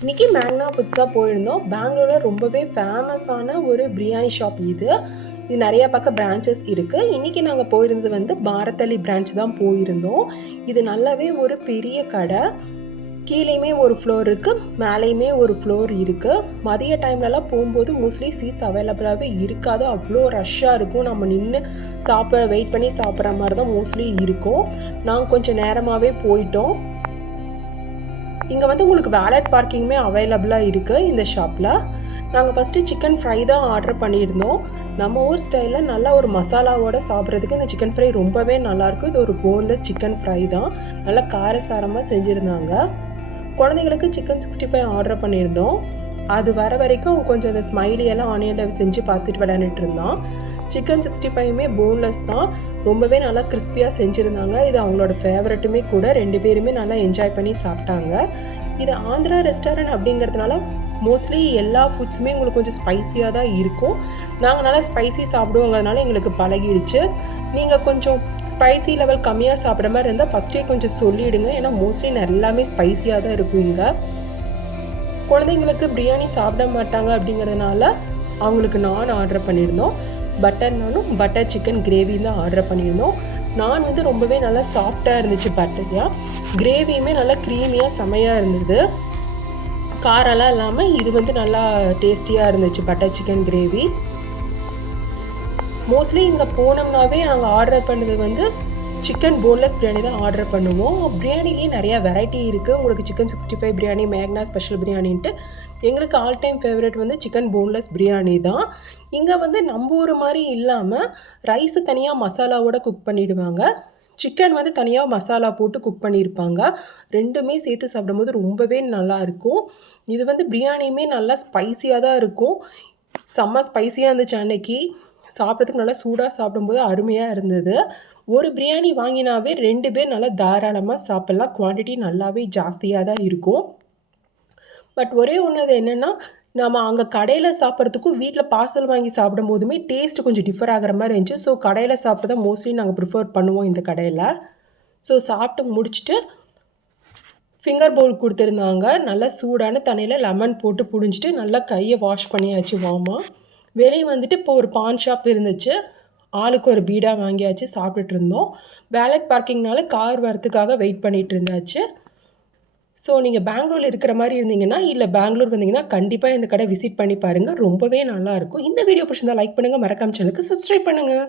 இன்றைக்கி மேக்னா ஃபுட்ஸ் தான் போயிருந்தோம். பெங்களூரில் ரொம்பவே ஃபேமஸான ஒரு பிரியாணி ஷாப் இது. இது நிறைய பக்கம் பிரான்ச்சஸ் இருக்குது. இன்றைக்கி நாங்கள் போயிருந்தது வந்து பாரத் பிரான்ச் தான் போயிருந்தோம். இது நல்லாவே ஒரு பெரிய கடை. கீழேயுமே ஒரு ஃப்ளோர் இருக்குது, மேலேயுமே ஒரு ஃப்ளோர் இருக்குது. மதிய டைம்லலாம் போகும்போது மோஸ்ட்லி சீட்ஸ் அவைலபிளாகவே இருக்காது. அவ்வளோ ரஷ்ஷாக இருக்கும். நம்ம நின்று வெயிட் பண்ணி சாப்பிட்ற மாதிரி தான் மோஸ்ட்லி இருக்கும். நாங்கள் கொஞ்சம் நேரமாகவே போயிட்டோம். இங்கே வந்து உங்களுக்கு வேலட் பார்க்கிங்குமே அவைலபிளாக இருக்குது இந்த ஷாப்பில். நாங்கள் ஃபஸ்ட்டு சிக்கன் ஃப்ரை தான் ஆர்டர் பண்ணியிருந்தோம். நம்ம ஊர் ஸ்டைலில் நல்லா ஒரு மசாலாவோடு சாப்பிட்றதுக்கு இந்த சிக்கன் ஃப்ரை ரொம்பவே நல்லாயிருக்கும். இது ஒரு போன்லெஸ் சிக்கன் ஃப்ரை தான். நல்லா காரசாரமாக செஞ்சுருந்தாங்க. குழந்தைங்களுக்கு சிக்கன் 65 ஆர்டர் பண்ணியிருந்தோம். அது வர வரைக்கும் கொஞ்சம் அந்த ஸ்மைலியெல்லாம் ஆனியனில் செஞ்சு பார்த்துட்டு விளையாண்டுட்டு இருந்தான். சிக்கன் 65மே போன்லெஸ் தான். ரொம்பவே நல்லா கிறிஸ்பியாக செஞ்சுருந்தாங்க. இது அவங்களோட ஃபேவரட்டுமே கூட. 2 பேருமே நல்லா என்ஜாய் பண்ணி சாப்பிட்டாங்க. இது ஆந்திரா ரெஸ்டாரண்ட் அப்படிங்கிறதுனால மோஸ்ட்லி எல்லா ஃபுட்ஸுமே உங்களுக்கு கொஞ்சம் ஸ்பைஸியாக தான் இருக்கும். நாங்கள் நல்லா ஸ்பைசி சாப்பிடுவோங்கிறதுனால எங்களுக்கு பழகிடுச்சு. நீங்கள் கொஞ்சம் ஸ்பைசி லெவல் கம்மியாக சாப்பிட்ற மாதிரி இருந்தால் ஃபஸ்ட்டே கொஞ்சம் சொல்லிவிடுங்க. ஏன்னா மோஸ்ட்லி எல்லாமே ஸ்பைஸியாக தான் இருக்கும் இங்கே. குழந்தைங்களுக்கு பிரியாணி சாப்பிட மாட்டாங்க அப்படிங்கிறதுனால அவங்களுக்கு நான் ஆர்டர் பண்ணியிருந்தோம். பட்டர் நானும் பட்டர் சிக்கன் கிரேவி தான் ஆர்டர் பண்ணியிருந்தோம். நான் வந்து ரொம்பவே நல்லா சாஃப்டாக இருந்துச்சு பட்டரியாக. கிரேவியுமே நல்லா க்ரீமியாக செமையாக இருந்தது. காரெல்லாம் இல்லாமல் இது வந்து நல்லா டேஸ்டியாக இருந்துச்சு பட்டர் சிக்கன் கிரேவி. மோஸ்ட்லி இங்கே போனோம்னாவே நாங்கள் ஆர்டர் பண்ணது வந்து சிக்கன் போன்லெஸ் பிரியாணி தான் ஆர்டர் பண்ணுவோம். பிரியாணிலேயே நிறையா வெரைட்டி இருக்குது. உங்களுக்கு சிக்கன் 65 பிரியாணி, மேக்னா ஸ்பெஷல் பிரியாணின்ட்டு. எங்களுக்கு ஆல் டைம் ஃபேவரட் வந்து சிக்கன் போன்லெஸ் பிரியாணி தான். இங்கே வந்து நம்ம ஊர் மாதிரி இல்லாமல் ரைஸு தனியாக மசாலாவோட குக் பண்ணிவிடுவாங்க. சிக்கன் வந்து தனியாக மசாலா போட்டு குக் பண்ணியிருப்பாங்க. ரெண்டுமே சேர்த்து சாப்பிடும்போது ரொம்பவே நல்லாயிருக்கும். இது வந்து பிரியாணியுமே நல்லா ஸ்பைஸியாக தான் இருக்கும். செம்ம ஸ்பைஸியாக இருந்துச்சு அன்னைக்கு. சாப்பிட்றதுக்கு நல்லா சூடாக சாப்பிடும்போது அருமையாக இருந்தது. ஒரு பிரியாணி வாங்கினாவே 2 பேர் நல்லா தாராளமாக சாப்பிட்லாம். குவான்டிட்டி நல்லாவே ஜாஸ்தியாக தான் இருக்கும். பட் ஒரே ஒன்று அது என்னென்னா, நம்ம அங்கே கடையில் சாப்பிட்றதுக்கும் வீட்டில் பார்சல் வாங்கி சாப்பிடும் போதுமே டேஸ்ட் கொஞ்சம் டிஃபர் ஆகிற மாதிரி இருந்துச்சு. ஸோ கடையில் சாப்பிட்றத மோஸ்ட்லி நாங்கள் ப்ரிஃபர் பண்ணுவோம் இந்த கடையில். ஸோ சாப்பிட்டு முடிச்சுட்டு ஃபிங்கர் பவுல் கொடுத்துருந்தாங்க. நல்லா சூடான தண்ணியில் லெமன் போட்டு புழிஞ்சிட்டு நல்லா கையை வாஷ் பண்ணியாச்சு வார்மாக. வெளியே வந்துட்டு இப்போ ஒரு பான் ஷாப் இருந்துச்சு. ஆளுக்கு ஒரு பீடா வாங்கியாச்சு, சாப்பிட்டுட்டு இருந்தோம். வேலட் பார்க்கிங்னால கார் வரத்துக்காக வெயிட் பண்ணிகிட்டு இருந்தாச்சு. ஸோ நீங்கள் பெங்களூரில் இருக்கிற மாதிரி இருந்தீங்கன்னா, இல்லை பெங்களூர் வந்தீங்கன்னா கண்டிப்பாக இந்த கடை விசிட் பண்ணி பாருங்கள். ரொம்பவே நல்லாயிருக்கும். இந்த வீடியோ பிடிச்சிருந்தா லைக் பண்ணுங்கள். மறக்காம சேனலுக்கு சப்ஸ்கிரைப் பண்ணுங்கள்.